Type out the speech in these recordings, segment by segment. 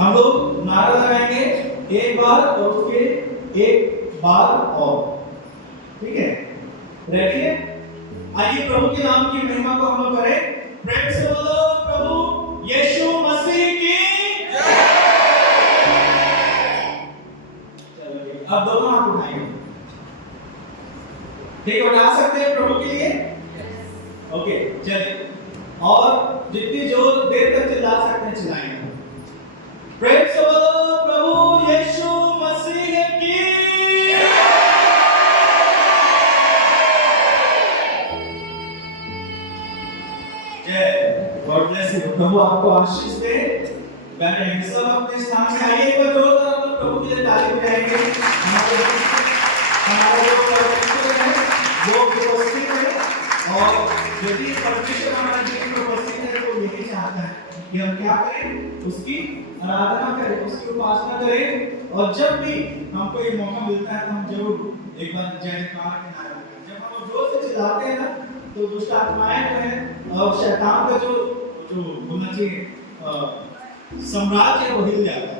हम लोग नारा लगाएंगे एक बार और उसके एक बार और, ठीक है? रेडी है? आइए प्रभु के नाम की महिमा को हम लोग करें। प्रेम से बोलो प्रभु यीशु मसीह की जय। चलो अब दोनों हाथ उठाएंगे, ठीक है? उठा सकते हैं प्रभु के लिए? ओके चलिए, और जितनी जोर देर तक चिल्ला सकते हैं चिल्लाएंगे। प्रेम से बोलो प्रभु यीशु मसीह की जय। God bless you. प्रभु आपको आशीष दे। बैठे हैं सब अपने स्थान में। आइए एक बार जोरदार अपने प्रभु के लिए ताली बजाएंगे। हमारा जो परमेश्वर है वो उपस्थित है, और यदि परमेश्वर हमारे जीवन में उपस्थित है तो यही चाहता है कि हम क्या करें, उसकी आराधना करें, उसकी उपासना करें। और जब भी हमको ये मौका मिलता है तो हम जरूर एक बार जय जयकार के नारे लगाएं। जब हम जोर से चिल्लाते हैं ना तो दुष्ट आत्माएं जो है और शैतान का जो बोलना चाहिए साम्राज्य है वो हिल जाता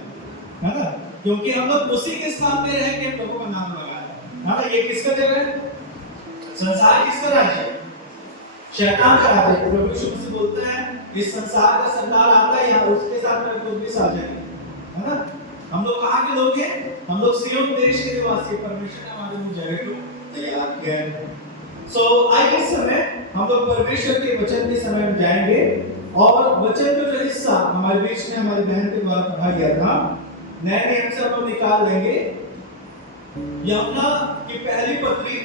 है ना? क्योंकि हम लोग उसी के स्थान में रह के प्रभु का नाम लगाया है ना? ये किसका जगह है? संसार किसका राज्य है? शैतान का राज्य है। प्रभु यीशु मसीह बोलते हैं इस संसार का सरदार आता है, यहाँ उसके साथ में कुछ भी साझा नहीं है ना? हम लोग कहाँ के लोग हैं? हम लोग सिय्योन देश के निवासी। परमेश्वर ने हमारे लिए जगह को तैयार किया है। सो आइए इस समय हम लोग परमेश्वर के वचन के समय में जाएंगे, और वचन का जो हिस्सा हमारे बीच में हमारी बहन के द्वारा पढ़ा गया था, नए नियम से हम लोग निकाल लेंगे यूहन्ना की पहली पत्री,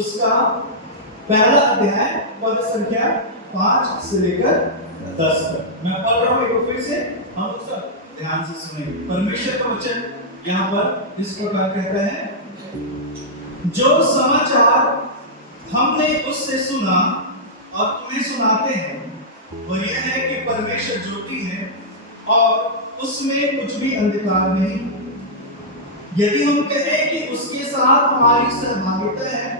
उसका पहला अध्याय पद संख्या 5 से लेकर 10 तक। मैं पढ़ रहा हूँ एक बार फिर से, हम लोग सब ध्यान से सुनेंगे। परमेश्वर का वचन यहाँ पर इस प्रकार कहता है, जो समाचार हमने उससे सुना और तुम्हें सुनाते हैं वो यह है कि परमेश्वर ज्योति है और उसमें कुछ भी अंधकार नहीं। यदि हम कहें कि उसके साथ हमारी सहभागिता है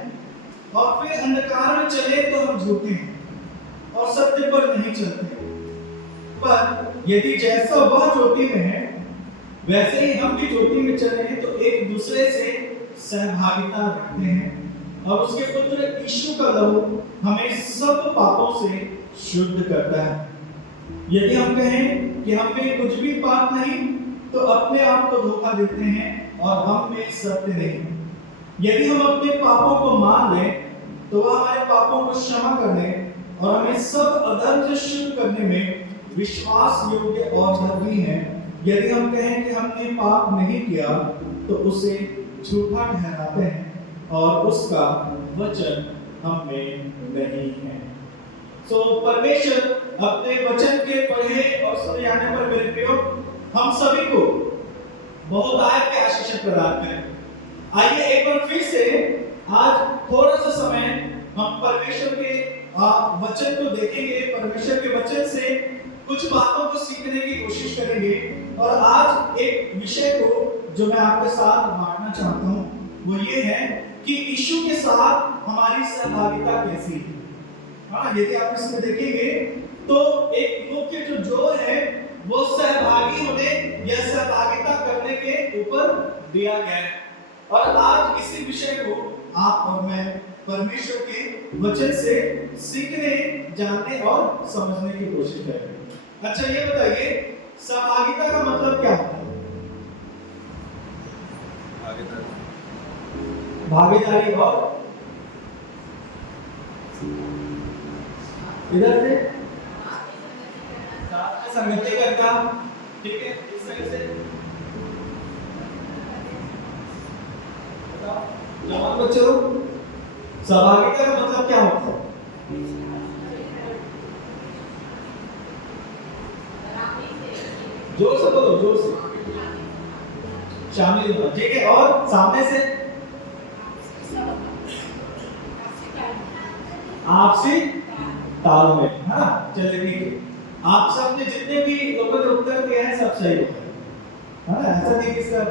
और फिर अंधकार में चले तो हम झूठे हैं और सत्य पर नहीं चलते। पर यदि जैसा वह ज्योति में है वैसे ही हम भी ज्योति में चले तो एक दूसरे से सहभागिता रखते हैं, और उसके पुत्र यीशु का लहू हमें सब पापों से शुद्ध करता है। यदि हम कहें कि हम में कुछ भी पाप नहीं तो अपने आप को धोखा देते हैं और हम में सत्य नहीं। यदि हम अपने पापों को मान लें तो वह हमारे पापों को क्षमा करने और हमें सब अधर्म से शुद्ध करने में विश्वास योग्य और धर्मी है। यदि हम कहें कि हमने पाप नहीं किया तो उसे झूठा ठहराते हैं और उसका वचन हम में नहीं है। सो परमेश्वर अपने वचन के पढ़े और सुने जाने पर मेरे प्रियो हम सभी को बहुत आयत के आशीष प्रदान करें। आइए एक बार फिर से आज थोड़ा सा समय हम परमेश्वर के वचन को देखेंगे, परमेश्वर के वचन से कुछ बातों को सीखने की कोशिश करेंगे। और आज एक विषय को जो मैं आपके साथ बांटना चाहता हूँ वो ये है कि यीशु के साथ हमारी सहभागिता कैसी है। हाँ, यदि आप इसमें देखेंगे तो एक मुख्य जो जोर है वो सहभागी होने या सहभागिता करने के ऊपर दिया गया है। और आज इसी विषय को आप और मैं परमेश्वर के वचन से सीखने, जानने और समझने की कोशिश करेंगे। अच्छा ये बताइए, सहभागिता का मतलब क्या होता है? भागीदारी और इधर से संगति करता, ठीक है? इस तरह से जवान बच्चों, सहभागिता का मतलब क्या होता है? जोर से बोलो, जोर से। शामिल हो, ठीक है? और सामने से आपसी तालमेल, है ना? चलिए ठीक है। आप सब ने जितने भी लोगों ने उत्तर दिया है सब सही है ना? ऐसा नहीं कि सर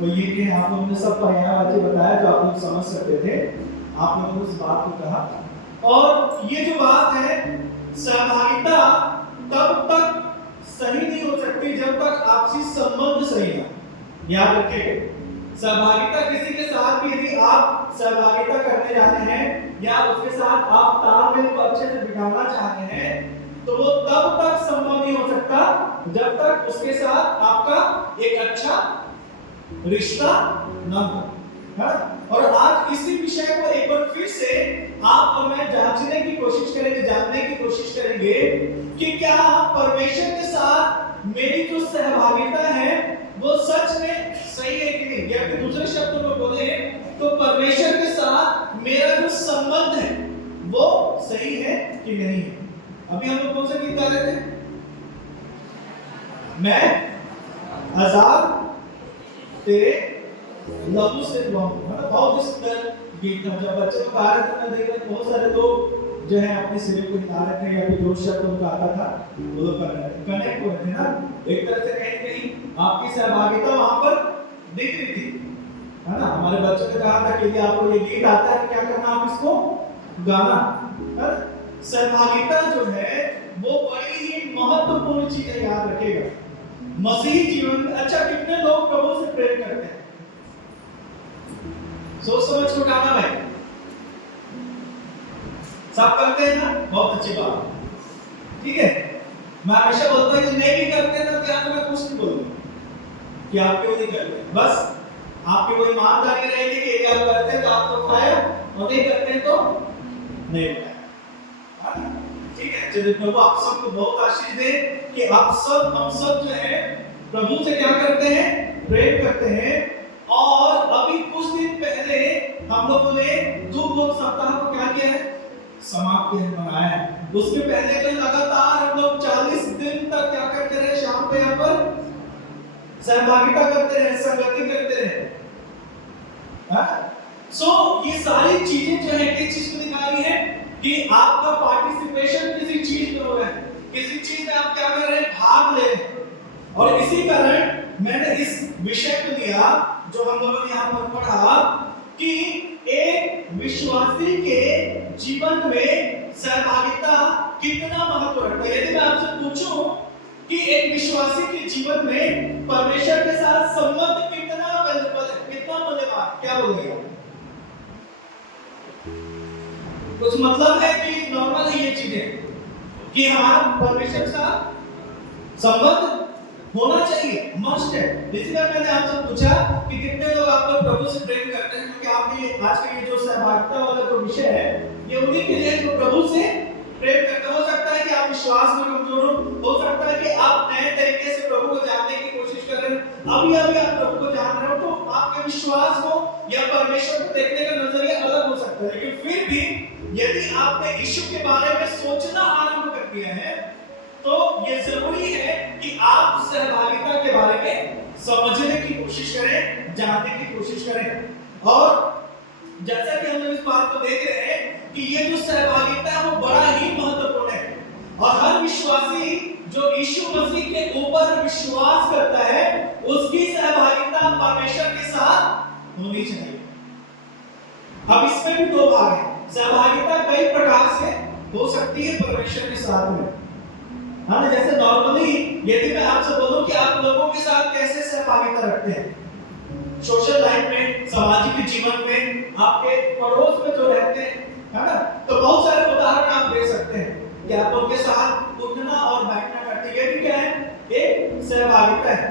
कोई ये कि आप लोगों ने सब पर्यायवाची बताया जो आप लोग समझ सकते थे, आप लोगों ने उस बात को कहा। और ये जो बात है सहभागिता तब तक सही नहीं हो सकती जब तक आपसी संबंध सही ना। याद रखें, सहभागिता किसी के साथ भी यदि आप सहभागिता करने जा रहे हैं या उसके साथ आप तालमेल को अच्छे से बिठाना चाहते हैं, तो वो तब तक संभव नहीं हो सकता जब तक उसके साथ आपका एक अच्छा रिश्ता न हो। और आज इसी विषय को एक बार फिर से आप और मैं जांचने की कोशिश करेंगे, जानने की कोशिश करेंगे कि क्या परमेश्वर के साथ मेरी जो सहभागिता है वो सच में सही है कि नहीं। या फिर दूसरे शब्दों में बोले तो परमेश्वर के साथ मेरा जो संबंध है वो सही है कि नहीं है। अभी हम लोग कौन सा गीत गा रहे थे? मैं आजाद तेरे लहू से हुआ हूं। मतलब बहुत सुंदर गीत था। जब बच्चे को गा रहे थे मैं देख रहा बहुत सारे लोग जो है अपने सिरे को हिला रहे थे या फिर जो शब्द उनको आता था वो लोग कर रहे थे, कनेक्ट हो रहे थे ना। एक तरह से कहीं कहीं आपकी सहभागिता वहां पर दिख रही थी, है ना। हमारे बच्चों ने कहा था कि यदि आपको ये गीत आता है तो क्या करना, आप इसको गाना। सहभागिता जो है वो बड़ी ही महत्वपूर्ण चीज है, याद रखिएगा मसीही जीवन में। अच्छा, कितने लोग प्रभु से प्रेम करते हैं? सोच समझ को गाना भाई सब करते हैं ना, बहुत अच्छी बात, ठीक है। मैं हमेशा बोलता हूं कि नहीं भी करते ना तो मैं कुछ नहीं बोलूंगा कि आप क्यों नहीं करते, बस आपकी वो ईमानदारी रहेगी कि यदि आप करते हैं तो आपको उठाया और नहीं करते तो नहीं उठाया, ठीक है। चलिए प्रभु आप सबको बहुत आशीष दे कि आप सब हम सब जो है प्रभु से क्या करते हैं, प्रेम करते हैं। और अभी कुछ दिन पहले हम लोगों ने दुख सप्ताह को क्या किया है, समाप्त मनाया है। उसके पहले जो लगातार हम लोग 40 दिन तक क्या करते रहे, शाम को यहाँ पर सहभागिता करते रहे, संगति करते रहे। सो ये सारी चीजें जो है किस चीज को दिखा रही है कि आपका पार्टिसिपेशन किसी चीज में हो रहा है, किसी चीज में आप क्या कर रहे हैं, भाग ले रहे हैं। और इसी कारण मैंने इस विषय को लिया जो हम लोगों ने यहाँ पर पढ़ा कि एक विश्वासी के जीवन में सहभागिता कितना महत्व रखता है। यदि मैं आपसे पूछूं कि एक विश्वासी के जीवन में परमेश्वर के साथ संबंध कितना वैल्यूएबल है, कितना मूल्यवान, क्या बोलेगा? कुछ मतलब है कि नॉर्मल है ये चीजें कि हमारा परमेश्वर के साथ संबंध होना चाहिए, मस्ट है। इसीलिए मैंने आपसे पूछा कि कितने लोग आप लोग प्रभु से प्रेम करते हैं, क्योंकि आपने आज का ये जो सहभागिता वाला जो विषय है ये उन्हीं के लिए जो प्रभु से प्रेम करते। हो सकता है कि आप विश्वास में कमजोर हो सकता है कि आप नए तरीके से प्रभु को जानने की कोशिश कर रहे हैं, अभी आप प्रभु को जान रहे हो, तो आपके विश्वास को या परमेश्वर को देखने का नजरिया अलग हो सकता है। लेकिन फिर भी यदि आपने यीशु के बारे में सोचना आरंभ कर दिया है तो ये जरूरी है कि आप सहभागिता के बारे में समझने की कोशिश करें, जानने की कोशिश करें। और जैसा कि हम लोग इस बात को देख रहे हैं कि ये जो सहभागिता है वो बड़ा ही महत्वपूर्ण है। और हर विश्वासी जो यीशु मसीह के ऊपर विश्वास करता है उसकी सहभागिता परमेश्वर के साथ होनी चाहिए। अब इसमें भी दो भाग हैं। सहभागिता कई प्रकार से हो सकती है परमेश्वर के साथ में, हाँ। जैसे नॉर्मली यदि मैं आपसे बोलूं कि आप लोगों के साथ कैसे सहभागिता रखते हैं, सोशल लाइफ में, सामाजिक जीवन में, आपके पड़ोस में जो रहते हैं, है ना, तो बहुत सारे उदाहरण आप दे सकते हैं कि आप उनके साथ उठना और बैठना करते हैं। ये भी क्या है, एक सहभागिता है।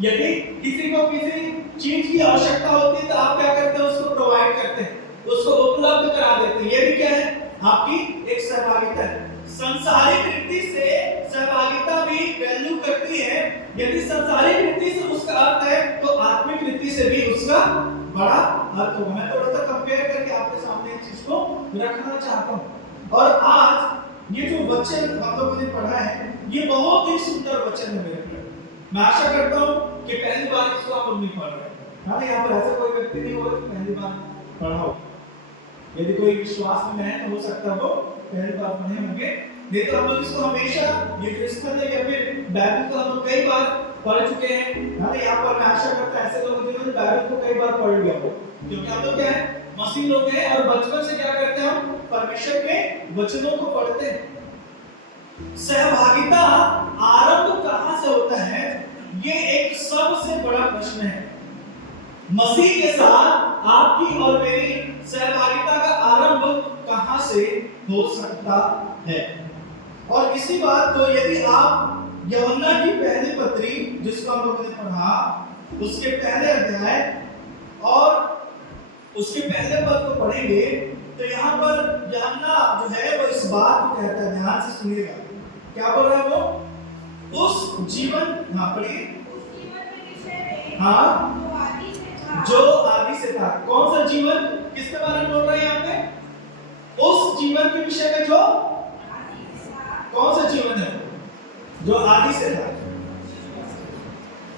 यदि किसी को किसी चीज की आवश्यकता होती है तो आप क्या करते हैं, उसको प्रोवाइड करते हैं, उसको उपलब्ध करा देते हैं। ये भी क्या है, आपकी एक सहभागिता है। संसारिक रीति से सहभागिता भी वैल्यू करती है। यदि संसारिक रीति से उसका अर्थ है तो आत्मिक रीति से भी उसका बड़ा अर्थ होगा। मैं थोड़ा सा कंपेयर करके आपके सामने इस चीज को रखना चाहता हूँ। और आज ये जो वचन हम लोगों ने पढ़ा है ये बहुत ही सुंदर वचन है मेरे प्रिय। मैं आशा करता हूँ कि पहली बार इसको आप लोग नहीं पढ़ रहे, हाँ। यहाँ पर ऐसा कोई व्यक्ति नहीं होगा जो पहली बार पढ़ा हो। यदि कोई विश्वास में है तो हो सकता है वो पहली बार पढ़े होंगे, नहीं तो हम लोग इसको हमेशा ये क्रिश्चियन है या फिर बाइबल को हम लोग कई बार पढ़ चुके हैं, हाँ। यहाँ पर मैं आशा करता हूँ ऐसे लोग जिन्होंने बाइबल को कई बार पढ़ लिया हो, क्योंकि हम लोग क्या है, मसीह लोग हैं और बचपन से क्या करते हैं, हम परमेश्वर के वचनों को पढ़ते हैं। सहभागिता आरंभ कहाँ से होता है? ये एक सबसे बड़ा प्रश्न है। मसीह के साथ आपकी और मेरी सहभागिता का आरंभ कहां से हो सकता है? और इसी बात को यदि आप यूहन्ना की पहली पत्री, जिसको हम लोगों ने पढ़ा, उसके पहले अध्याय और उसके पहले पद को पढ़ेंगे तो यहाँ पर यूहन्ना जो है वो इस बात को कहता है, ध्यान से सुनिएगा। क्या बोल रहा है वो? उस जीवन, हाँ पढ़िए, हाँ, जो आदि से था। कौन सा जीवन? किसके बारे में बोल रहे हैं यहाँ पे? उस जीवन के विषय में जो कौन सा जीवन है? जो आदि से था,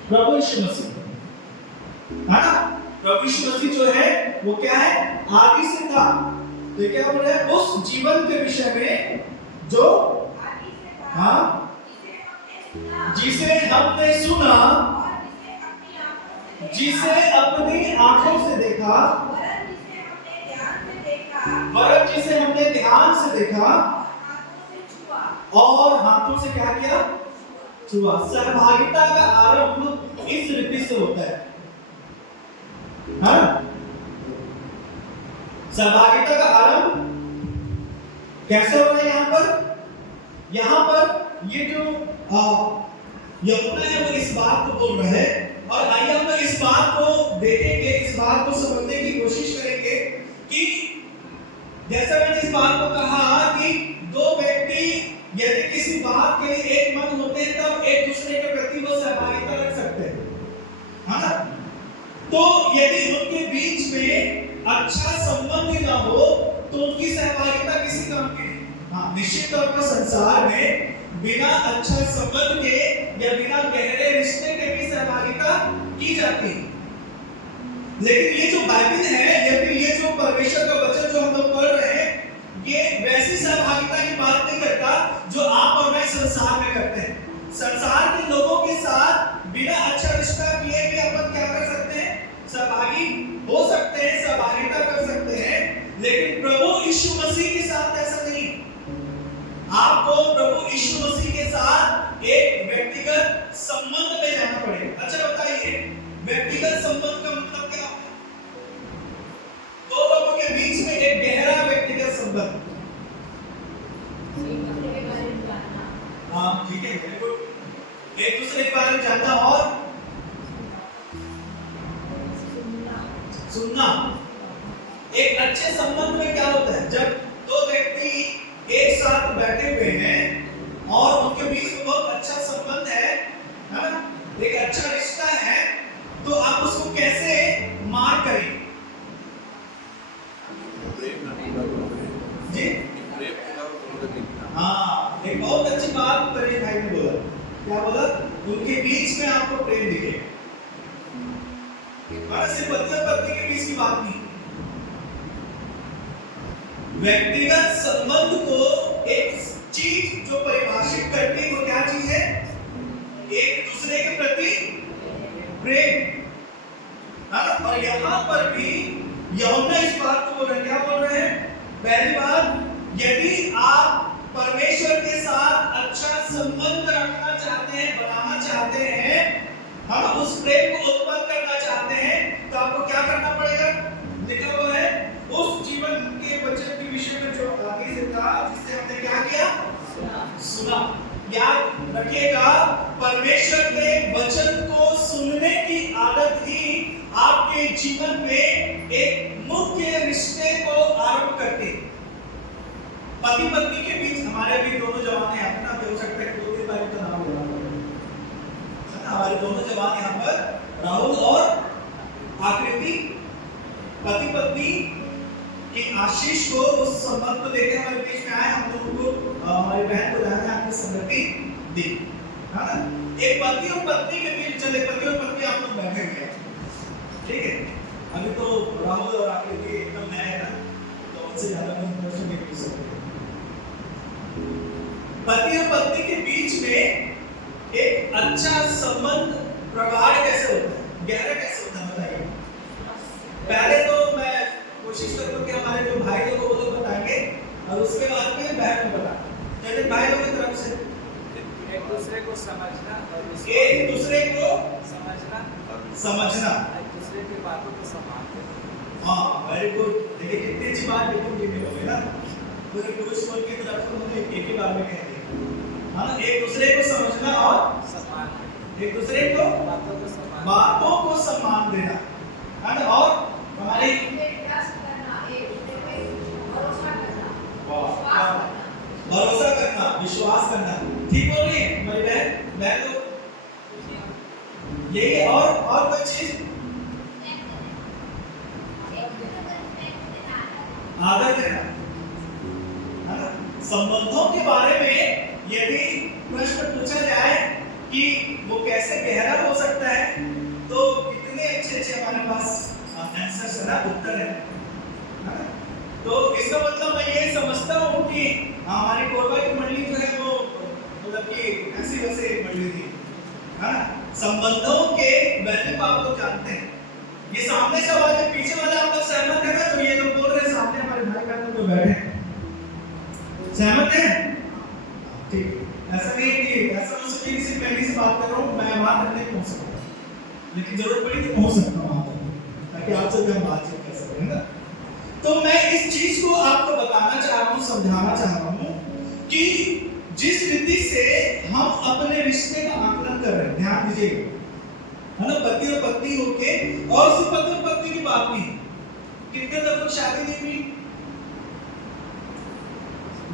प्रभु यीशु मसीह, है ना? प्रभु यीशु मसीह जो है वो क्या है? आदि से था। तो क्या बोल रहे हैं? उस जीवन के विषय में जो हाँ, जिसे हमने सुना, जिसे अपनी आंखों से देखा, वरन जिसे हमने ध्यान से देखा और हाथों से क्या किया? छुआ। सहभागिता का आरंभ इस रीति से होता है, हाँ? सहभागिता का आरंभ कैसे हो रहा है यहाँ पर? यहाँ पर ये जो यूहन्ना है वो इस बात को बोल रहा है। और आइए हम इस बात को देखेंगे, इस बात को समझने की कोशिश करेंगे कि जैसा मैंने इस बात को कहा कि दो व्यक्ति यदि किसी बात के लिए एक मन होते हैं तब एक दूसरे के प्रति वो सहभागिता रख सकते हैं, है ना? तो यदि उनके बीच में अच्छा संबंध ही ना हो तो उनकी सहभागिता किसी काम की नहीं। हाँ, निश्चित तौर पर संसार में बिना अच्छा संबंध के या बिना गहरे रिश्ते के भी सहभागिता की जाती है। लेकिन ये जो बाइबल है या फिर ये जो परमेश्वर का वचन जो हम लोग पढ़ रहे हैं, ये वैसी सहभागिता की बात नहीं करता जो आप और मैं संसार में करते हैं। संसार के लोगों के साथ बिना अच्छा रिश्ता किए भी अपन क्या कर सकते हैं? सहभागी हो सकते हैं, सहभागिता कर सकते हैं। लेकिन प्रभु यीशु मसीह के साथ ऐसा नहीं। आपको प्रभु यीशु मसीह के साथ एक व्यक्तिगत संबंध में जाना पड़ेगा। अच्छा बताइए, व्यक्तिगत संबंध का मतलब क्या होता है? दो लोगों के बीच में एक गहरा व्यक्तिगत संबंध। हाँ ठीक है, बिल्कुल। एक दूसरे के बारे में जानना और सुनना। एक अच्छे संबंध में क्या होता है? जब दो व्यक्ति एक साथ बैठे हुए हैं और उनके बीच में बहुत अच्छा संबंध है ना? एक अच्छा रिश्ता है, तो आप उसको कैसे मार करेंगे? जी हाँ, एक बहुत अच्छी बात परेश भाई ने बोला। क्या बोला? उनके बीच में आपको प्रेम दिखेगा। सिर्फ पति और पत्नी के बीच की बात नहीं। व्यक्तिगत संबंध को एक चीज जो परिभाषित करती है वो क्या चीज है? एक दूसरे के प्रति प्रेम। और यहाँ पर भी यूहन्ना इस बात को बोल रहे हैं। क्या बोल रहे हैं? पहली बात, यदि आप परमेश्वर के साथ अच्छा संबंध रखना चाहते हैं, बनाना चाहते हैं, हम उस प्रेम को उत्पन्न करना चाहते हैं, तो आपको क्या करना पड़ेगा? लिखा हुआ है, उस जीवन के वचन के विषय में जो आगे से था, जिससे हमने क्या किया? सुना। याद रखिएगा, परमेश्वर के वचन को सुनने की आदत ही आपके जीवन में एक मुख्य रिश्ते को आरंभ करती है। पति पत्नी के बीच, हमारे भी दोनों जवान यहाँ पे ना, हो सकता है दो तीन बार का नाम बोला, हमारे दोनों जवान यहाँ पर राहुल और आकृति, पति पत्नी की आशीष को, उस संबंध को लेकर हमारे बीच में आए। हम लोगों को, हमारी बहन को जाने आपकी संगति दी, है ना? एक पति और पत्नी के बीच चले, पति और पत्नी आप लोग बैठे हुए हैं, ठीक है? अभी तो राहुल और आकृति एकदम नए हैं ना, तो उनसे ज्यादा प्रश्न नहीं पूछ सकते। पति और पत्नी के बीच में एक अच्छा संबंध प्रगाढ़ कैसे होता है, गहरा कैसे होता है, बताइए। पहले तो मैं कोशिश करूंगा कि हमारे जो भाई लोग वो लोग बताएंगे और उसके बाद में बहन को बताएंगे। चलिए भाई लोग की तरफ से। एक दूसरे को समझना और एक दूसरे को समझना, समझना, एक दूसरे की बातों को संभालते। हाँ वेरी गुड। देखिए कितनी अच्छी बात बिल्कुल ये भी हो गई ना, पूरे पुरुष वर्ग की तरफ से उन्होंने एक ही बार में कह दिया, हाँ ना, एक दूसरे को समझना और सम्मान, एक दूसरे को बातों को सम्मान देना, है ना, और हमारी भरोसा करना, विश्वास करना, ठीक हो रही है हमारी बहन? बहन तो यही, और कोई चीज? आदर देना, है ना। संबंधों के बारे में यदि प्रश्न पूछा जाए कि वो कैसे गहरा हो सकता है, तो कितने अच्छे हमारे पास आंसर्स है ना, उत्तर है ना? तो इसका मतलब मैं ये समझता हूँ कि हमारी कोरबा की मंडली जो है वो मतलब कि ऐसी वैसे मंडली थी, है ना। संबंधों के वैल्यू आप लोग जानते हैं। ये सामने से आवाज है, पीछे वाले आप लोग सहमत है ना? तो ये लोग बोल रहे हैं, सामने हमारे भाई बहन जो बैठे हैं सहमत हैं? ठीक, ऐसा नहीं है कि ऐसा मुझसे किसी पहली से बात कर रहा हूँ, मैं वहां तक नहीं पहुंच सकता, लेकिन जरूरत पड़ी तो पहुंच सकता हूँ वहां तक, ताकि आपसे भी हम बातचीत कर सकें ना। तो मैं इस चीज को आपको बताना चाह रहा हूँ, समझाना चाह रहा हूँ कि जिस रीति से हम अपने रिश्ते का आकलन कर रहे हैं, ध्यान दीजिएगा, है ना, पति और पत्नी होके, और सिर्फ पति और पत्नी की बात नहीं, कितने तक शादी नहीं हुई,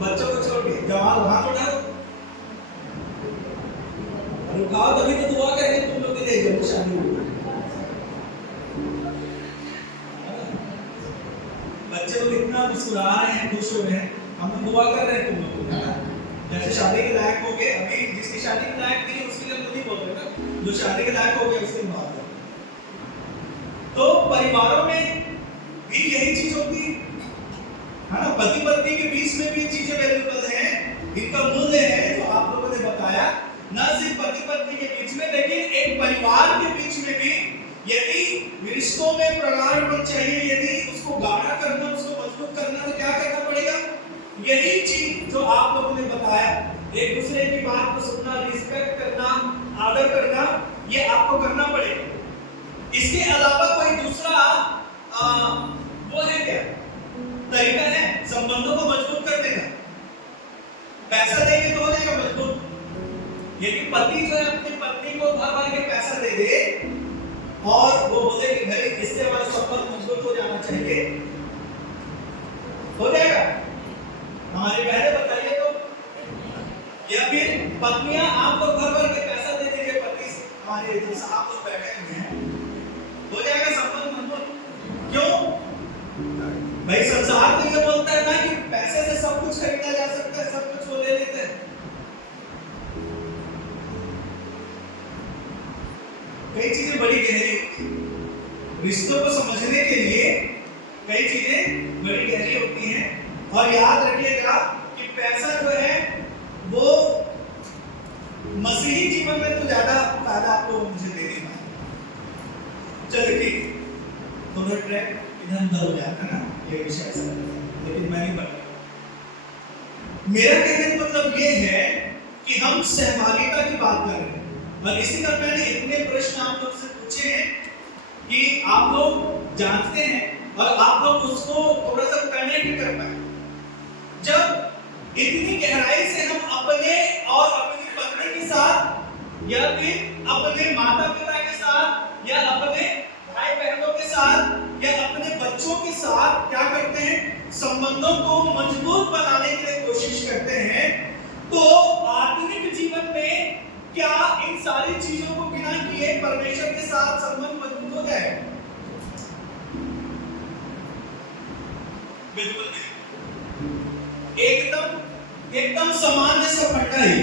बच्चों को छोड़ के जवान हाथ उठाओ और उठाओ, तभी तो दुआ करेंगे तुम लोग के लिए जब शादी हुई। बच्चे लोग इतना मुस्कुरा रहे हैं, खुश हो रहे हैं, हम तो दुआ कर रहे हैं तुम लोग, है ना। जैसे शादी के लायक हो गए, अभी जिसकी शादी के लायक नहीं उसके लिए तो नहीं बोल रहे ना, जो शादी के लायक हो गए उसके लिए बात है। तो परिवारों में भी यही चीज होती है ना, पति पत्नी के बीच में भी चीजें अवेलेबल हैं, इनका मूल्य है जो आप लोगों ने बताया, न सिर्फ पति पत्नी के बीच में, लेकिन एक परिवार के बीच में भी यदि रिश्तों में प्रगाढ़पन चाहिए, यदि उसको गाढ़ा करना, उसको मजबूत करना, तो क्या करना पड़ेगा? यही चीज जो आप लोगों ने बताया, एक दूसरे की बात को सुनना, रिस्पेक्ट करना, आदर करना, ये आपको करना पड़ेगा। इसके अलावा कोई दूसरा वो है क्या तरीका है संबंधों को मजबूत करने का? पैसा देंगे तो हो जाएगा मजबूत? यदि पति जो है अपनी पत्नी को भर भर के पैसा दे दे और वो बोले कि भाई इससे हमारा संबंध मजबूत हो जाना चाहिए, हो जाएगा? हमारी बहनें बताइए तो। या फिर पत्नियां आप लोग भर भर के पैसा दे दीजिए पति से, हमारे जो साहब लोग बैठे हुए हैं, हो जाएगा संबंध मजबूत? क्यों भाई? संसार तो ये बोलता है ना कि पैसे से सब कुछ खरीदा जा सकता है, सब कुछ वो ले लेते हैं। कई चीजें बड़ी गहरी होती हैं, रिश्तों को समझने के लिए कई चीजें बड़ी गहरी होती हैं, और याद रखिएगा कि पैसा जो है वो मसीही जीवन में तो ज्यादा फायदा आपको मुझे दे नहीं पाएगा। चलिए ठीक, थोड़ा ट्रैक इधर उधर हो जाता है ना ये विषय ऐसा, लेकिन मैं नहीं बता। मेरा कहने का मतलब ये है कि हम सहभागिता की बात कर रहे हैं, और इसी का मैंने इतने प्रश्न आप लोग से पूछे हैं कि आप लोग जानते हैं और आप लोग उसको थोड़ा सा कनेक्ट कर पाए। जब इतनी गहराई से हम अपने और अपनी पत्नी के साथ, या फिर अपने माता पिता के साथ, या अपने भाई बहनों के साथ, या अपने बच्चों के साथ क्या करते हैं, संबंधों को मजबूत बनाने के लिए कोशिश करते हैं, तो आत्मिक जीवन में क्या इन सारी चीजों को बिना किए परमेश्वर के साथ संबंध मजबूत हो जाए? बिल्कुल नहीं। एकदम सामान्य सा फंडा है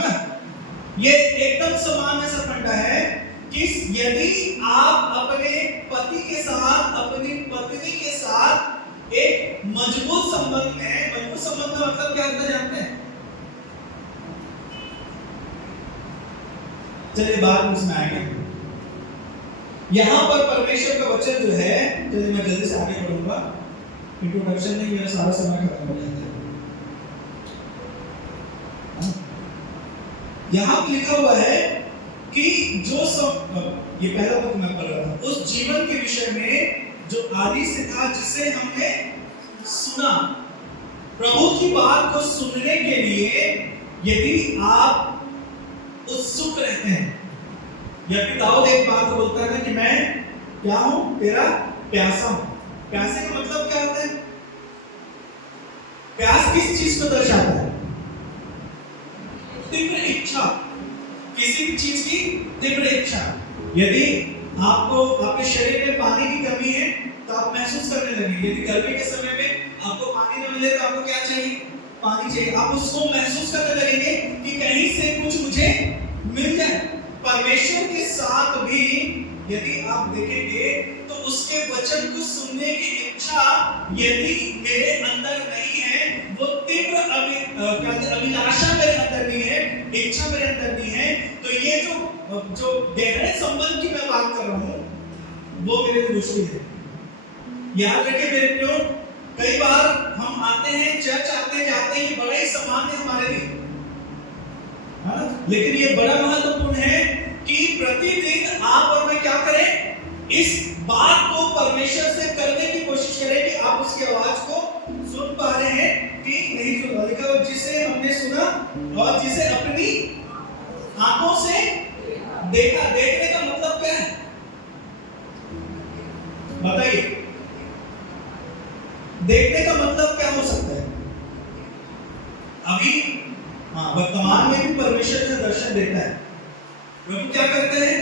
ना, ये एकदम सामान्य सा फंडा है कि यदि आप अपने पति के साथ, अपनी पत्नी के साथ एक मजबूत संबंध में है, मजबूत संबंध का मतलब क्या होता है जानते हैं? चलिए बात में इसमें आएंगे। यहां पर परमेश्वर का वचन जो है, चलिए मैं जल्दी से आगे बढ़ूंगा, इंट्रोडक्शन नहीं, मेरा सारा समय खत्म हो जाता है। यहाँ पे लिखा हुआ है कि जो सब, ये पहला पद मैं पढ़ रहा था, उस जीवन के विषय में जो आदि से था, जिसे हमने सुना। प्रभु की बात को सुनने के लिए यदि आप उत्सुक रहते हैं, या फिर दाऊद एक बात बोलता है कि मैं क्या हूं, तेरा प्यासा हूं। प्यासे का मतलब क्या होता है? प्यास किस चीज को दर्शाता है? तीव्र इच्छा, किसी भी चीज की तीव्र इच्छा। यदि आपको आपके शरीर में पानी की कमी है तो आप महसूस करने लगेंगे। यदि गर्मी के समय में आपको पानी न मिले तो आपको क्या चाहिए? पानी चाहिए। आप उसको महसूस करने लगेंगे कि कहीं से कुछ मुझे मिल जाए। परमेश्वर के साथ भी यदि आप देखेंगे तो उसके वचन को सुनने की इच्छा यदि मेरे अंदर नहीं है, वो तीव्र अभिलाषा मेरे अंदर नहीं है, इच्छा मेरे अंदर नहीं है, तो ये जो गहरे संबंध की मैं बात कर रहा हूं वो मेरे लिए मुश्किल है। याद रखिए मेरे प्रियो, कई बार हम आते हैं, चर्च आते हैं, जाते हैं, ये बड़ा ही सामान्य हमारे लिए, है ना? लेकिन ये बड़ा महत्वपूर्ण है कि प्रतिदिन आप और मैं क्या करें? इस बात को परमेश्वर से करने की कोशिश करें कि आप उसकी आवाज को सुन पा रहे हैं कि नहीं सुन पा रहे। जिसे हमने सुना और जिसे अपनी आंखों से देखा। देखने का मतलब क्या है बताइए? देखने का मतलब क्या हो सकता है? अभी वर्तमान में भी परमेश्वर ने दर्शन देता है। प्रभु क्या करते हैं?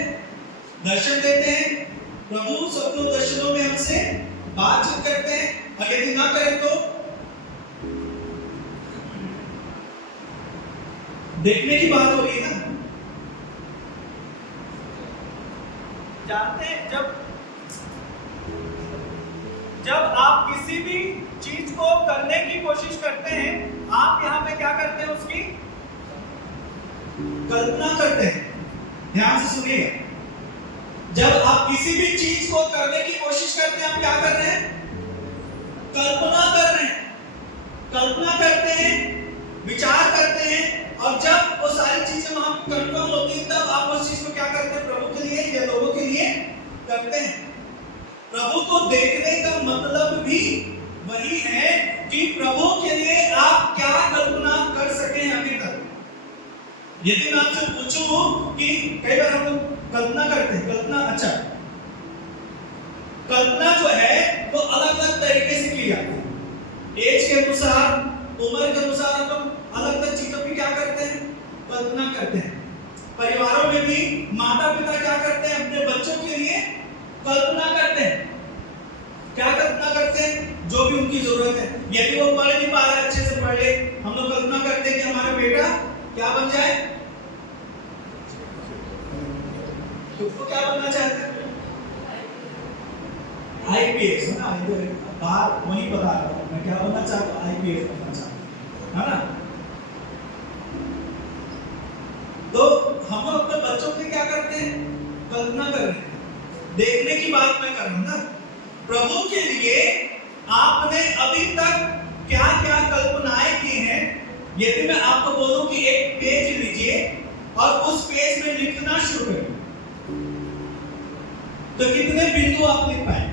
दर्शन देते हैं। प्रभु सपनों दर्शनों में हमसे बातचीत करते हैं, और यदि ना करें तो देखने की बात हो रही है ना। जानते हैं जब आप किसी भी चीज को करने की कोशिश करते हैं, आप यहां पे क्या करते हैं? उसकी कल्पना करते हैं। ध्यान से सुनिएगा, जब आप किसी भी चीज को करने की कोशिश करते हैं, आप क्या कर रहे हैं? कल्पना कर रहे हैं। कल्पना करते हैं, विचार करते हैं, और जब वो सारी चीजें वहां पर कंफर्म होती हैं, तब आप उस चीज को क्या करते हैं? प्रभु के लिए या लोगों के लिए करते हैं। प्रभु को देखने का मतलब भी वही है कि प्रभु के लिए आप क्या कल्पना कर सके अभी तक। यदि मैं आपसे पूछूं कि कई बार हम लोग कल्पना करते हैं, कल्पना कल्पना जो है वो अलग अलग तरीके से की जाती है। एज के अनुसार, उम्र के अनुसार हम लोग अलग अलग चीजों की क्या करते हैं? कल्पना करते हैं। परिवारों में भी माता पिता क्या करते हैं? अपने बच्चों के लिए कल्पना करते हैं। क्या कल्पना करते हैं? जो भी उनकी जरूरत है। यदि वो पढ़ नहीं पा रहे, अच्छे से पढ़ ले, हम लोग कल्पना करते हैं कि हमारा बेटा क्या बन जाए? तुमको क्या बनना चाहते हैं? आईपीएस, है ना? बाहर वही बता रहा हूं मैं क्या बनना चाहता हूं, आईपीएस बनना चाहता हूं, है ना? तो हम लोग अपने बच्चों के लिए क्या करते हैं? कल्पना कर रहे हैं। देखने की बात मैं कर रहा हूं ना। प्रभु के लिए आपने अभी तक क्या क्या कल्पनाएं की हैं? यदि मैं आपको बोलूं कि एक पेज लीजिए और उस पेज में लिखना शुरू करिए, तो कितने बिंदु आप लिख पाए?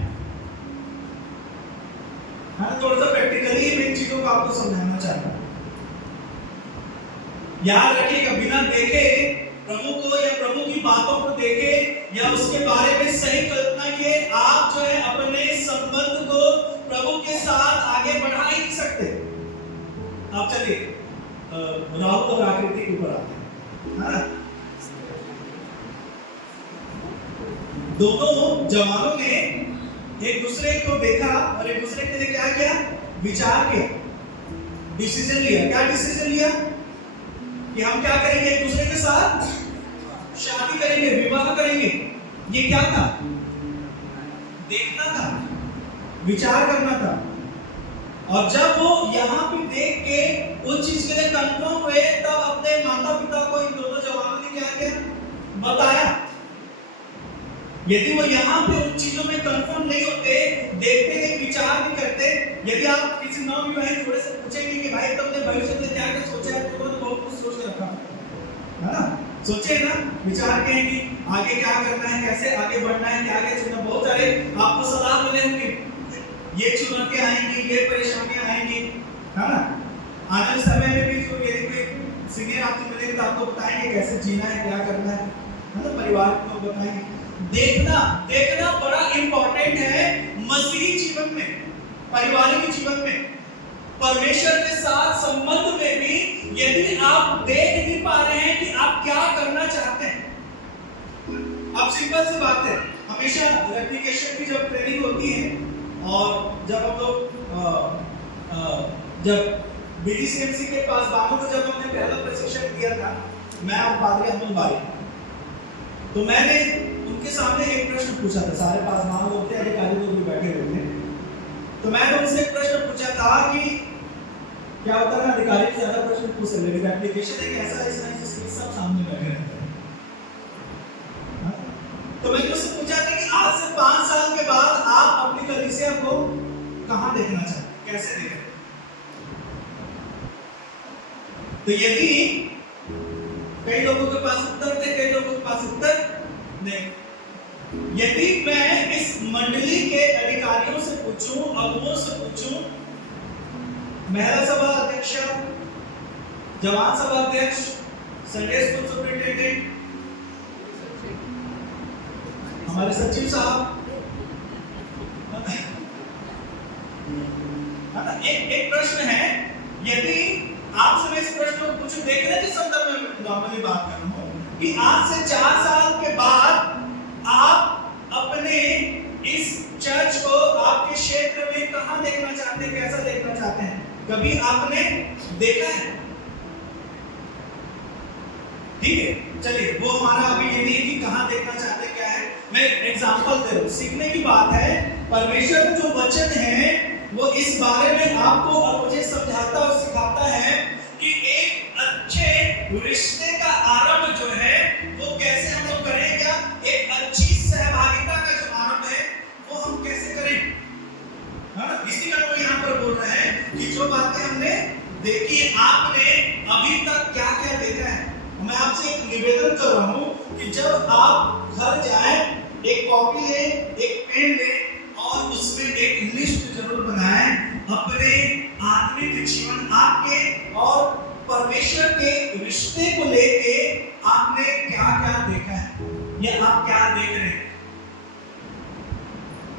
हाँ, थोड़ा सा प्रैक्टिकली इन चीजों को आपको समझाना चाहता हूं। याद रखिएगा, बिना देखे प्रभु को या प्रभु की बातों को देखे या उसके बारे में सही कल्पना किए आप जो है अपने संबंध को प्रभु के साथ आगे बढ़ा ही नहीं सकते। आप चलिए राहुल और आकृति के ऊपर आते हैं। दोनों जवानों ने एक दूसरे को देखा और एक दूसरे के लिए क्या किया? विचार किया, डिसीजन लिया। क्या डिसीजन लिया? कि हम क्या करेंगे? एक दूसरे के साथ शादी करेंगे, विवाह करेंगे। ये क्या था? देखना था, विचार करना था। और जब वो यहाँ पे देख के उस चीज के लिए कंफर्म हुए, तब अपने माता पिता को इन दोनों जवानों ने क्या किया? बताया। यदि वो यहाँ पे उन चीजों में कंफर्म नहीं होते, देखते नहीं, विचार नहीं करते, यदि आप किसी नवविवाहित जोड़े से पूछेंगे कि भाई तुमने भविष्य में क्या क्या सोचा है, तो उन्होंने बहुत कुछ सोच के रखा है ना? सोचे ना, विचार करें कि आगे क्या करना है, कैसे आगे बढ़ना है, क्या आगे चुनना। बहुत सारे आपको सलाह मिले होंगे, ये चुनौतियां आएंगी, ये परेशानियां आएंगी, है ना। आने वाले समय में भी जो यदि कोई सीनियर आपको मिलेंगे तो आपको बताएंगे कैसे जीना है, क्या करना है ना, परिवार को बताएंगे। देखना देखना बड़ा इंपॉर्टेंट है मसीही जीवन में, पारिवारिक जीवन में, परमेश्वर के साथ संबंध में भी। यदि आप देख नहीं पा रहे हैं कि आप क्या करना चाहते हैं, अब सिंपल सी बात है, हमेशा रेप्लिकेशन की जब ट्रेनिंग होती है और जब हम लोग जब बीडीसीएमसी के पास बाबू को जब हमने पहला प्रशिक्षण दिया था, मैं और पादरी अमन भाई, तो मैंने उनके सामने एक प्रश्न पूछा था। सारे पास बाबू लोग थे, अधिकारी लोग भी बैठे हुए थे, तो मैंने उनसे एक प्रश्न पूछा था कि क्या होता है ना, अधिकारी ज्यादा प्रश्न पूछ सकते, लेकिन एप्लीकेशन एक ऐसा है जिसमें सब सामने बैठे रहते हैं। तो मैंने उससे पूछा था कि आज से 5 साल के बाद आप अपनी कलीसिया को कहां देखना चाहते हैं, कैसे देखें। तो यदि कई लोगों के पास उत्तर थे, कई लोगों के पास उत्तर नहीं। यदि मैं इस मंडली के अधिकारियों से पूछूं, अगुओं से पूछूं, महिला सभा अध्यक्ष, जवान सभा अध्यक्ष, संडे स्कूल सुपरिटेंडेंट, हमारे सचिव साहब, एक प्रश्न है, यदि आपसे मैं इस प्रश्न को पूछूं, देखने के संदर्भ में नॉर्मली बात कर रहा हूं कि आज से 4 साल के बाद आप अपने इस चर्च को आपके क्षेत्र में कहां देखना चाहते हैं, कैसा देखना चाहते हैं, कभी आपने देखा है? ठीक है, चलिए, वो हमारा अभी ये नहीं कि कहां देखना चाहते हैं, क्या है। मैं एग्जांपल दे रहा हूं, सीखने की बात है। परमेश्वर जो वचन है वो इस बारे में आपको और मुझे समझाता और सिखाता है कि एक अच्छे रिश्ते का आरंभ जो है वो कैसे हम लोग करें, या एक अच्छी सहभागिता का जो आरंभ है वो हम कैसे करें। हाँ, इसी का वो यहाँ पर बोल रहे हैं कि जो बातें हमने देखी, आपने अभी तक क्या क्या देखा है। मैं आपसे एक निवेदन कर रहा हूँ कि जब आप घर जाएं, एक कॉपी ले, एक पेन ले और उसमें एक लिस्ट जरूर बनाएं अपने आत्मिक जीवन, आपके और परमेश्वर के रिश्ते को लेके आपने क्या क्या देखा है या आप क्या देख रहे हैं।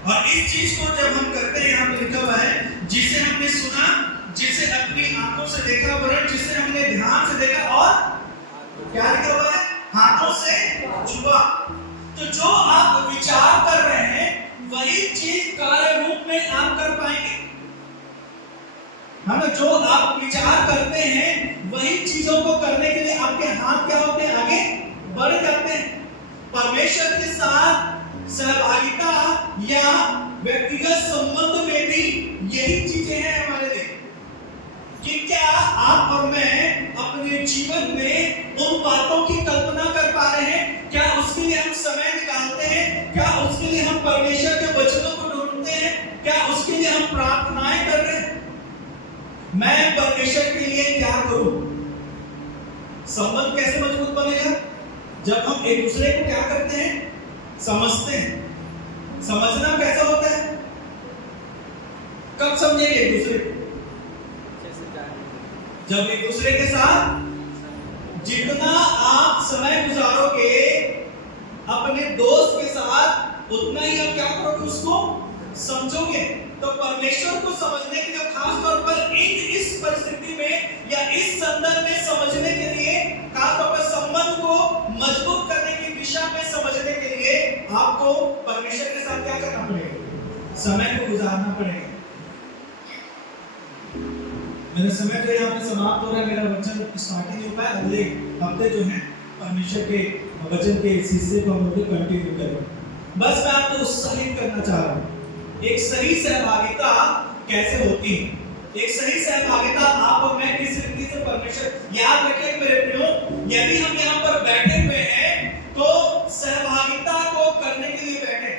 और इस चीज को जब हम करते हैं, यहाँ पे लिखा हुआ है, जिसे हमने सुना, जिसे अपनी आंखों से देखा, वरन जिसे हमने ध्यान से देखा और क्या लिखा हुआ है, हाथों से छुआ। तो जो आप विचार कर रहे हैं वही चीज कार्य रूप में आप कर पाएंगे। हम जो आप विचार करते हैं वही चीजों को करने के लिए आपके हाथ क्या होते हैं, आगे बढ़ जाते हैं। परमेश्वर के साथ सहभागिता या व्यक्तिगत संबंध में भी यही चीजें हैं हमारे लिए कि क्या आप और मैं अपने जीवन में उन बातों की कल्पना कर पा रहे हैं, क्या उसके लिए हम समय निकालते हैं, क्या उसके लिए हम परमेश्वर के वचनों को ढूंढते हैं, क्या उसके लिए हम प्रार्थनाएं कर रहे हैं। मैं परमेश्वर के लिए क्या करूं। संबंध कैसे मजबूत बनेगा, जब हम एक दूसरे को क्या करते हैं, समझते हैं। समझना कैसा होता है, कब समझेंगे एक दूसरे को, जब एक दूसरे के साथ जितना आप समय गुजारोगे अपने दोस्त के साथ, उतना ही आप क्या करोगे, उसको समझोगे। तो परमेश्वर को समझने के लिए, खास तौर पर इस परिस्थिति में या इस संदर्भ में समझने के लिए, खास तौर पर संबंध को मजबूत करने की दिशा में समझने के लिए आपको परमेश्वर के साथ क्या करना पड़ेगा, समय को गुजारना पड़ेगा। मेरा समय जो यहाँ पे समाप्त हो रहा है, मेरा वचन स्टार्टिंग हो पाया, अगले हफ्ते जो है परमेश्वर के वचन के हिस्से को हम लोग कंटिन्यू करें। बस मैं आपको उत्साहित करना चाह रहा हूँ, एक सही सहभागिता कैसे होती है, एक सही सहभागिता आप और मैं किस रीति से परमेश्वर। याद रखें मेरे प्रियो, यदि हम यहाँ पर बैठे हुए हैं तो सहभागिता को करने के लिए बैठे,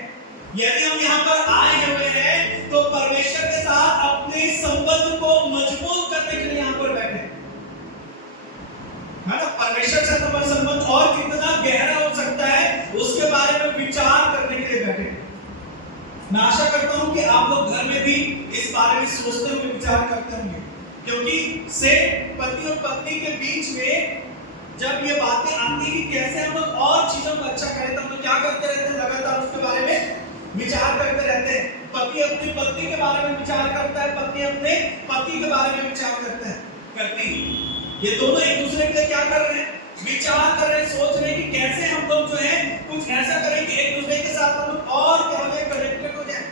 यदि हम यहाँ पर आए हुए हैं तो परमेश्वर के साथ अपने संबंध को मजबूत करने के लिए यहाँ पर बैठे, है ना। परमेश्वर से हमारा संबंध और कितना गहरा हो सकता है उसके बारे में विचार करने के लिए बैठे। मैं आशा करता हूं कि आप लोग घर में भी इस बारे में सोचते हुए विचार करते होंगे, क्योंकि से पति और पत्नी के बीच में जब ये बातें आती हैं कि कैसे हम लोग और चीजों को अच्छा करें, तो हम लोग क्या करते रहते हैं, लगातार उसके बारे में विचार करते रहते हैं। पति अपनी पत्नी के बारे में विचार करता है, पत्नी अपने पति के बारे में विचार करती है। ये दोनों एक दूसरे के लिए क्या कर रहे हैं, विचार कर रहे हैं, सोच रहे हैं कि कैसे हम लोग जो है कुछ ऐसा करें कि एक दूसरे के साथ हम लोग और क्या हो जाए, कनेक्टेड हो जाए।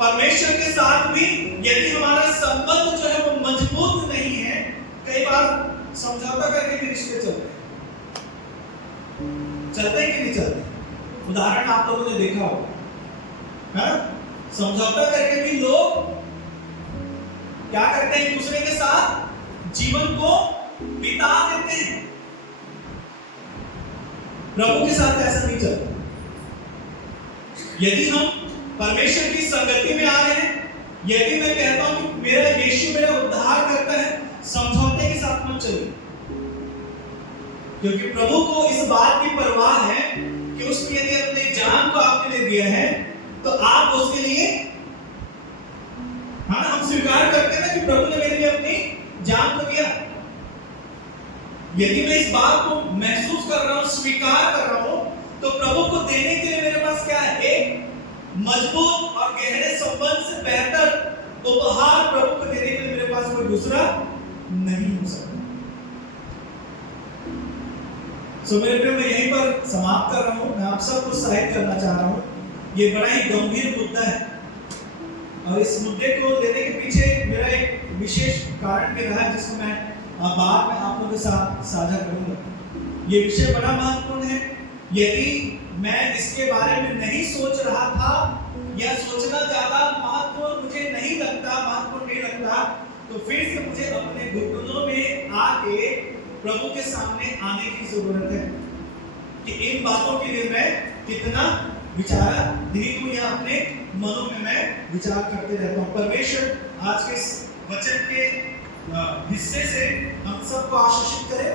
परमेश्वर के साथ भी यदि हमारा संबंध जो है वो मजबूत नहीं है, कई बार समझौता करके भी रिश्ते चलते हैं कि नहीं चलते? उदाहरण आप लोगों ने देखा होगा, है? समझौता करके भी लोग क्या करते हैं, एक दूसरे के साथ जीवन को बिता देते हैं। प्रभु के साथ ऐसा नहीं चलता। यदि हम परमेश्वर की संगति में आ रहे हैं, यदि मैं कहता हूं कि मेरा यीशु मेरा उद्धार करता है, समझौते के साथ मत चलिए, क्योंकि प्रभु को इस बात की परवाह है कि उसने यदि अपने जान को आपके लिए दिया है तो आप उसके लिए, हाँ, हम स्वीकार करते हैं ना कि प्रभु ने मेरे लिए अपनी जान को दिया। यदि मैं इस बात को महसूस कर रहा हूं, स्वीकार कर रहा हूं, तो प्रभु को देने के लिए मेरे पास क्या है, एक मजबूत और गहरे संबंध से बेहतर उपहार प्रभु को देने के लिए मेरे पास कोई दूसरा नहीं हो सकता। मेरे प्रिय, मैं यहीं पर समाप्त कर रहा हूं। मैं आप सबको उत्साहित करना चाह रहा हूं। ये बड़ा ही गंभीर मुद्दा है और इस मुद्दे को लेने के पीछे मेरा एक विशेष कारण भी रहा है, जिसको मैं बाद में आप लोगों के साथ साझा करूंगा। ये विषय बड़ा महत्वपूर्ण है। यदि मैं इसके बारे में नहीं सोच रहा था या सोचना ज्यादा महत्वपूर्ण मुझे नहीं लगता, तो फिर से मुझे अपने घुटनों में आके प्रभु के सामने आने की जरूरत है कि इन बातों के लिए मैं कितना विचाराधीन हूं या अपने मनों में मैं विचार करते रहता हूं। परमेश्वर आज के इस वचन के हिस्से से हम सबको आशीषित करे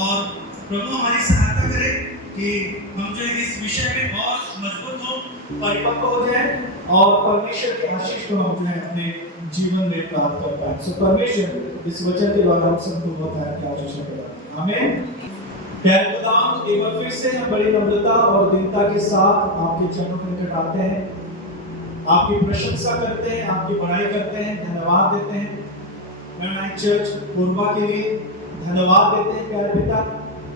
और प्रभु हमारी सहायता करे कि हम जो है इस विषय में और मजबूत हो, परिपक्व हो जाए और परमेश्वर के आशीष को हम जो है अपने जीवन में प्राप्त कर पाए। सो परमेश्वर इस वचन के द्वारा हम सबको बहुत आशीष करें। आमीन। प्यारे खुदावंद, एक बार फिर से हम बड़ी नम्रता और दीनता के साथ आपके चरणों के निकट आते हैं, आपकी प्रशंसा करते हैं, आपकी बड़ाई करते हैं, धन्यवाद देते हैं। मेरा चर्च पूर्वा के लिए धन्यवाद देते हैं प्यारे पिता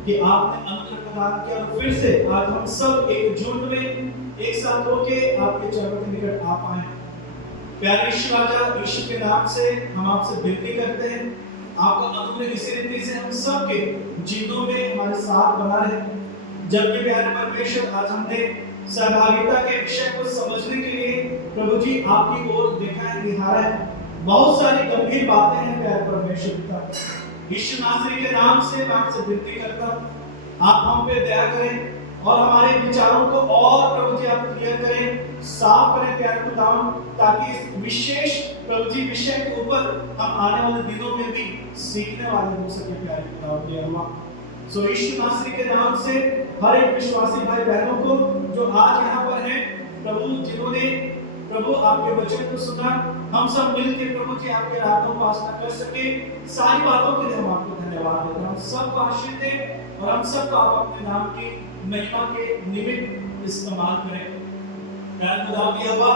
कि आपने अनुग्रह प्रदान किया और फिर से आज हम सब एक झुंड में एक साथ होके आपके चरणों के निकट आ पाए। प्यारे यीशु राजा, यीशु के नाम से हम आपसे विनती करते हैं, आपका अनुग्रह इसी रीति से हम सब के जीवनों में हमारे साथ बना रहे। जबकि प्यारे परमेश्वर, आज हमने सहभागिता के विषय को समझने के लिए प्रभु जी आपकी ओर देखा है, निहारा है। बहुत सारी गंभीर बातें हैं प्यारे परमेश्वर पिता। यीशु नासरी के नाम से मैं आपसे विनती करता हूं, आप हम पे दया करें और हमारे विचारों को और प्रभु जी आप क्लियर करें, साफ करें प्यारे खुदावंद, ताकि इस विशेष प्रभु जी विषय के ऊपर हम आने वाले दिनों में भी सीखने वाले हो सके प्यारे खुदावंद। ये हुआ सो यीशु नासरी के नाम से हर एक विश्वासी भाई बहनों को जो आज यहाँ पर हैं प्रभु, जिन्होंने प्रभु आपके वचन को सुना, हम सब मिलकर प्रभु जी आपके आराधना उपासना कर सके, सारी बातों के लिए हम आपको धन्यवाद देते हैं। हम सबको आशीष दें और हम सबको आप अपने नाम की महिमा के निमित्त इस्तेमाल करें। प्यारे खुदा की हवा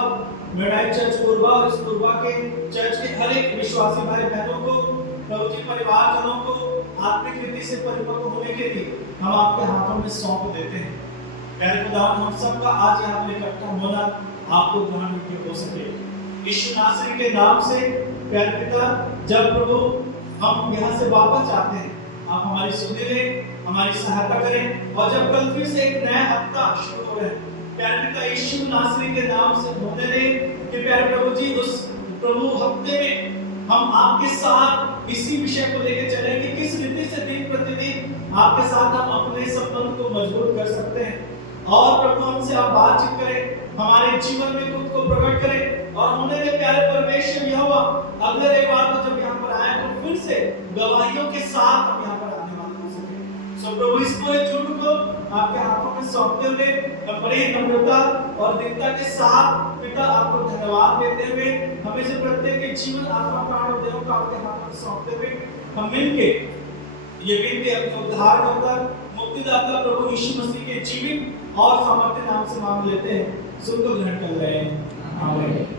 मेडाई चर्च पूर्वा और इस पूर्वा के चर्च के हर एक विश्वासी भाई बहनों को, प्रभु जी परिवारजनों को आत्मिक रीति से परिपक्व होने के लिए हम आपके हाथों में सौंप देते हैं। प्यारे खुदा, हम सबका आज यहाँ पर इकट्ठा होना आपको ग्रहण योग्य हो सके। यीशु नासरी के नाम से प्यारे पिता, जब प्रभु हम यहाँ से वापस जाते हैं, आप हमारी सुनि लें, हमारी सहायता करें और जब कल फिर से एक नया हफ्ता शुरू हो रहा है, प्यारे पिता यीशु नासरी के नाम से होने दें कि प्यारे प्रभु जी उस प्रभु हफ्ते में हम आपके साथ इसी विषय को लेकर चलें कि किस रीति से दिन प्रतिदिन आपके साथ हम अपने संबंध को मजबूत कर सकते हैं और प्रभु हमसे आप बातचीत करें, हमारे जीवन में खुद को प्रकट करें और होने दे प्यारे परमेश्वर यहोवा अगले रविवार को जब यहाँ पर आए तो फिर से गवाहियों के साथ हम यहाँ पर आने वाले हो सके। सो प्रभु इस पूरे आपके हाथों में सौंपते हुए बड़ी नम्रता और दीनता के साथ पिता आपको धन्यवाद देते हुए हमें से प्रत्येक के जीवन आत्मा प्राण और देह को आपके हाथों में सौंपते हुए हम मिलके ये विनती अपने उद्धारकर्ता मुक्तिदाता प्रभु यीशु मसीह के जीवित और सामर्थ्य नाम से मांग लेते हैं। सुन को ग्रहण कर रहे हैं। आमीन।